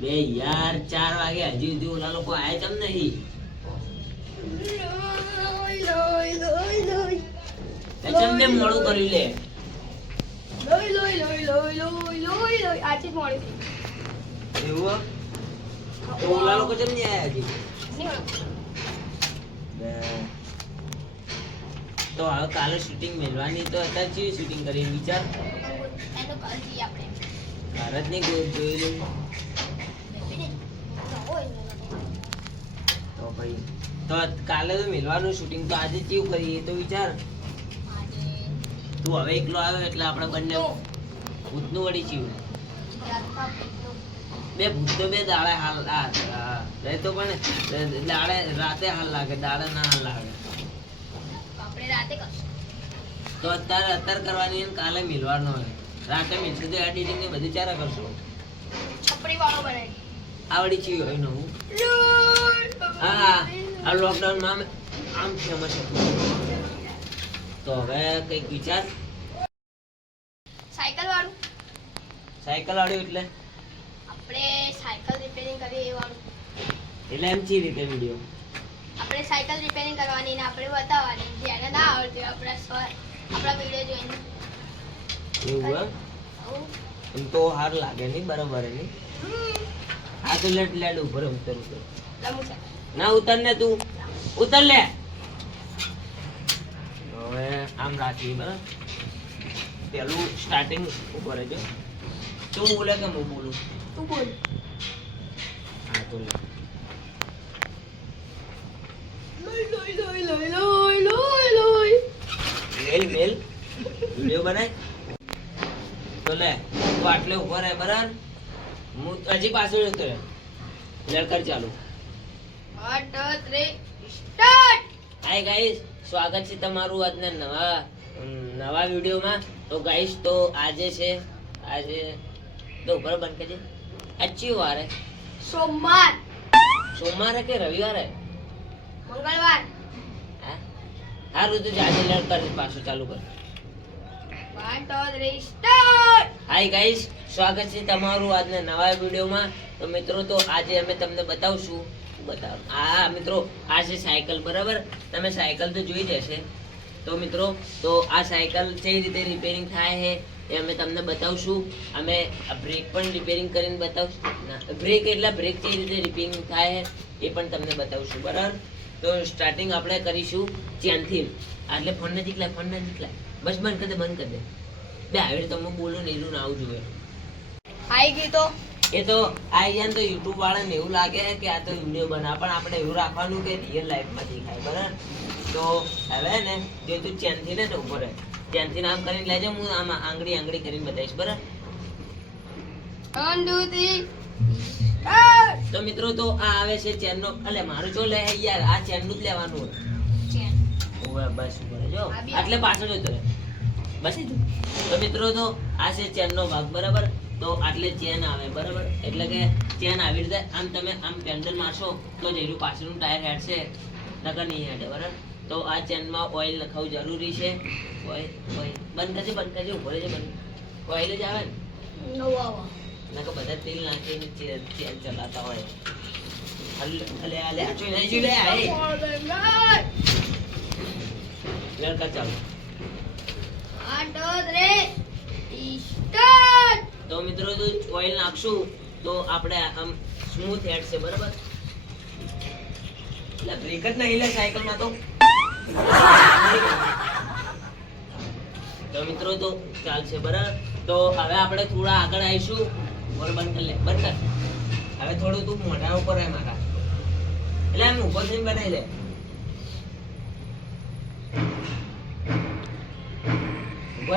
બે યાર ચાર વાગે હજી સુધી ઓલા લોકો આયા ચમ નહીં? એ ચમ બે મોડું કર્યું લે? આજે મોડી. એવું તો ઓલા લોકો ચમ નહીં આયા હજી? તો હવે કાલે શૂટિંગ મેળવાની તો અત્યારે ચેવી શૂટિંગ કરી વિચાર? ભારતની ભારતની ગોળ જોયેલું તો ભાઈ. તો કાલે તો મિલવાનું શૂટિંગ તો આજે કેવું કરીએ તો વિચાર. તું હવે એકલો આવ્યો એટલે આપણે બંને ભૂતનું વળી ચીવું બે ભૂત તો બે દાડે હાલ બે તો પણ દાડે રાતે હાલ લાગે દાડે ના હાલ લાગે. આપણે રાતે કરશું. તો અત્યારે અત્યારે કરવાની અને કાલે મિલવાનો હોય. રાતે મિલશે તો એડિટિંગ ને બધી ચારા કરશો. છપરી વાળો બનાવી. આવડી ચી હોય નવું હા આ લોકડાઉનમાં આમ ફેમસ હતું. તો હવે કંઈક વિચાર? સાયકલ વાળું. સાયકલ વાળું એટલે? આપણે સાયકલ રિપેરિંગ કરીએ એ વાળું. એટલે એમ ચી રીતે વીડિયો? આપણે સાયકલ રિપેરિંગ કરવાની ને આપણે બતાવવાની જેને ના આવડતી આપણા સર આપણા વીડિયો જોઈને. એવું એમ? તો હાર લાગે નહીં બરાબર નહીં હમ. આ તો લેટ લેટ ઉપર ઉતર ઉતર. ના ઉતર ને તું. ઉતર લે. હવે આમ રાખી બરાબર? પેલું સ્ટાર્ટિંગ ઉપર જ તું બોલે કે હું બોલું? તું બોલ. હા તો લે. લોય લોય લોય લોય લોય લોય લોય મેલ મેલ. વિડિયો બનાય? તો લે તું આટલે ઊભો રહે બરાબર? હું હજી પાછળ જતો કર ચાલુ. હાય ગાઈસ સ્વાગત છે તમારું આજના નવા નવા વિડીયોમાં. તો ગાઈસ તો આજે છે આજે તો ઉપર બંધ કરી અચ્છી વાર સોમવાર. સોમવારે કે રવિવારે? મંગળવાર. હા? હારું તો આજે લડકર પાછું ચાલુ કર. હાય ગાઈસ સ્વાગત છે તમારું આજના નવા વિડીયોમાં. તો મિત્રો, તો આજે અમે તમને બતાવશું. બતાવ આ મિત્રો, આ છે સાયકલ, બરાબર? તમે સાયકલ તો જોઈ જશે તો મિત્રો, તો આ સાયકલ કઈ રીતે રિપેરિંગ થાય છે એ અમે તમને બતાવશું. અમે બ્રેક પણ રિપેરિંગ કરીને બતાવશું. બ્રેક એટલે બ્રેક કઈ રીતે રિપેરિંગ થાય છે એ પણ તમને બતાવશું, બરાબર? તો સ્ટાર્ટિંગ આપણે કરીશું ચેનથી. એટલે ફોન નજીક લાય ફોન નજીક લાય. બસ બંધ કરી દે બંધ કરી દે. બે આવી રીતે તમે બોલો ને એનું આવું જોઈએ આઈ ગઈ તો? એ તો આઈ ગયા તો યુટ્યુબ વાળાને એવું લાગે કે આ તો વીડિયો બના પણ આપણે એવું રાખવાનું કે રિયલ લાઈફમાં દેખાય બરાબર? તો હવે ને જો તું ચેનથી ને તો ઉપર રહે. ચેનથી આમ કરીને લેજે હું આમ આંગળી આંગળી કરીને બતાવીશ બરાબર? તો મિત્રો તો આ આવે છે ચેનનો અલે મારું જો લે યાર આ ચેનનું જ લેવાનું હોય. બસ ઉપર જો આ આટલે પાછળ જતો રહે. બસ તો મિત્રો તો આ છે ચેનનો ભાગ બરાબર? તો આટલે ચેન આવે બરાબર? એટલે કે ચેન આવી રીતે આમ તમે આમ પેન્ડલ મારશો તો જ પાછળનું ટાયર હેડશે નકર નહીં હેડે બરાબર? તો આ ચેનમાં ઓઇલ નખાવું જરૂરી છે. Oil oil. બંધ કરજે બંધ કરજે ઊભો રહેજે બંધ. ઓઇલ જ આવે ને? નકર બધા તેલ નાખીને ચેન ચલાવતા હોય. હલ હલે હલે આ જોઈ નહીં જોઈ લે આ ચાલો. તો મિત્રો જો ઓઇલ નાખશું તો આપણે આમ સ્મૂથ હેડ છે બરાબર? એટલે બ્રેક જ નહીં લે સાયકલમાં તો. તો મિત્રો તો ચાલશે બરાબર? તો હવે આપણે થોડા આગળ આવીશું. બોલ બંધ કરી લે. બંધ કર. હવે થોડું તું મોઢા ઉપર રહે મારા એટલે એમ ઉપર થઈને બનાવી લે.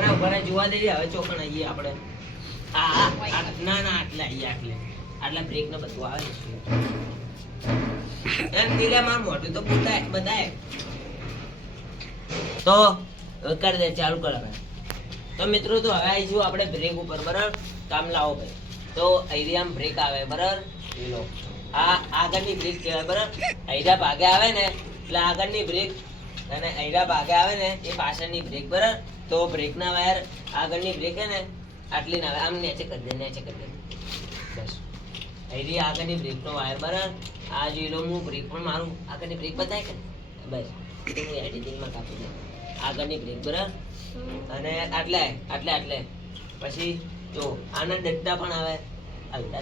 ઊભા રહે જોવા દઈએ હવે ચોકણ આવીએ આપણે. ના ના, આટલે આવીએ આટલે. આટલા બ્રેક ને બધું આવે એમ નીલે માર મોઢું તો બતાય બતાય તો કર દે, ચાલુ કર હવે. તો મિત્રો, તો હવે આવીશું આપણે બ્રેક ઉપર, બરાબર? કામ લાવો ભાઈ. તો આમ બ્રેક આવે, બરાબર? લો. આ, આગળની બ્રેક કહેવાય, બરાબર? અહીંયા ભાગે આવે ને, એટલે આગળની બ્રેક અને અહીરા ભાગે આવે ને, એ પાછળની બ્રેક બરાબર? તો બ્રેકના વાયર આગળની બ્રેક હે ને, આટલી ના આમ નેચે કરી દે, નેચે કરી દે. બસ. અહીંથી આગળની બ્રેકનો વાયર બરાબર? આ જોઈ હું બ્રેક પણ મારું આગળની બ્રેક બતાય કે બસ. હું એડિટિંગમાં કાપી દઉં. આગળની બ્રેક બરાબર? અને આટલે આટલે આટલે. પછી જો, આના ડટ્ટા પણ આવે. આવતા.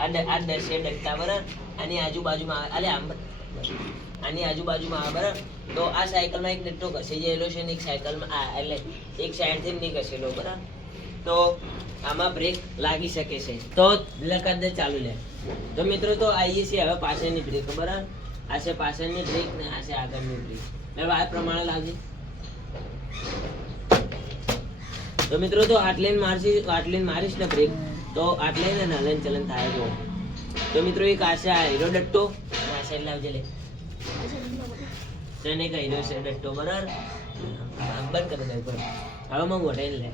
આ આ દસે ડટ્ટા બરાબર? આની આજુબાજુમાં આવે, અલે, આમ આની આજુબાજુમાં આવે, બરાબર? તો આ સાયકલમાં એક ડટ્ટો ઘસી ગયેલો છે ને એક સાયકલમાં, આ, એટલે એક સાઈડથી નહીં ઘસેલો બરાબર? તો આમાં બ્રેક લાગી શકે છે. તો બ્લેક દે ચાલુ લે. તો મિત્રો, તો આવીએ છીએ હવે પાછળની બ્રેક બરાબર? આ છે પાછળની બ્રેક ને આ છે આગળની બ્રેક બરાબર આ પ્રમાણે લાગી. તો મિત્રો, તો આટલે ને મારશી આટલે મારીશ ને બ્રેક તો આટલે ને હલન ચલન થાય જો. તો મિત્રો એક આશા હીરો ડટ્ટો? આશા એટલે આવજે લાવજે લે. તને કઈ રહ્યો છે ડટ્ટો બરાબર? બંધ કરી દે ઉપર હવે હું મોઢાઈને લે.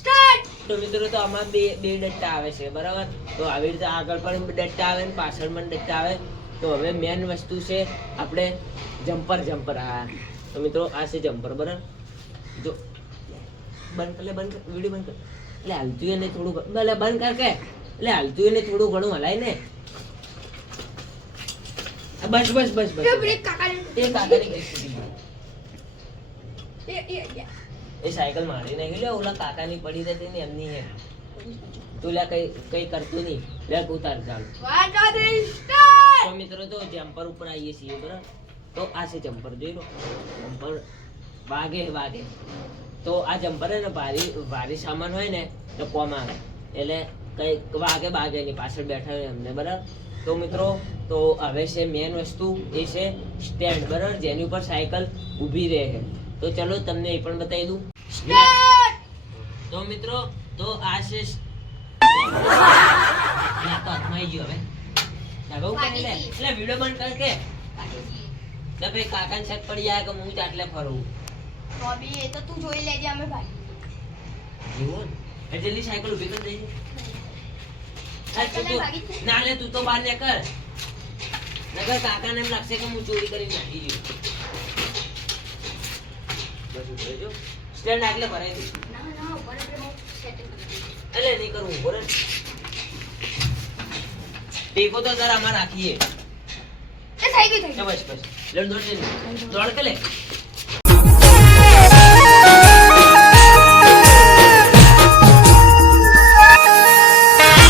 સ્ટાર્ટ! તો મિત્રો તો આમાં બે બે ડટ્ટા આવે છે બરાબર? તો આવી રીતે આગળ પણ ડટ્ટા આવે ને પાછળ પણ ડટ્ટા આવે. તો હવે મેન વસ્તુ છે આપણે જમ્પર જમ્પર આ તો મિત્રો આ છે જમ્પર બરાબર? જો. બંધ કર બંધ વીડિયો બંધ કર. એટલે હાલતું એને થોડું ભલે બંધ કર કે. એટલે હાલતું એને થોડું ઘણું હલાય ને. બસ બસ બસ બસ. એ કાકાની. એ સાયકલ મારી નાખી લે ઓલા કાકાની પડી હતી ને એમની હે તું લે કઈ કઈ કરતું નહીં. લે ઉતાર ચાલ! તો મિત્રો તો જમ્પર ઉપર આવીએ છીએ બરાબર? તો આ છે જમ્પર જોઈ લો. જમ્પર વાગે વાગે. તો આ જમ્પર ને ભારી ભારી સામાન હોય ને તો કોમ આવે. એટલે કંઈક વાગે બાગે ની પાછળ બેઠા હોય એમને બરાબર? તો મિત્રો તો હવે છે મેન વસ્તુ એ છે સ્ટેન્ડ બરાબર? જેની ઉપર સાયકલ ઊભી રહે છે. તો ચલો તમને એ પણ બતાવી દઉં. તો મિત્રો તો આ છે એટલે આ તો હાથમાં આવી ગયો હવે? એટલે વીડિયો બંધ કર કે. ભાઈ કાકાને છત પડી જાય કે હું જ આટલે ફરું. બોબી, એ તો તું જોઈ લેજે અમે ભાઈ. જીવો એ જલ્દી સાયકલ ઊભી કર ભાગી છે. ના લે તું તો બહાર નીકળ. નકર કાકાને એમ લાગશે કે હું ચોરી કરી નાખી ગયો બસ. સ્ટેન્ડ આગલે ભરાઈ દીધું. એટલે નહીં કરવું ઊભો રે ટેકો તો જરા આમાં રાખીએ. બસ બસ. દોડ દે દોડ કે લે?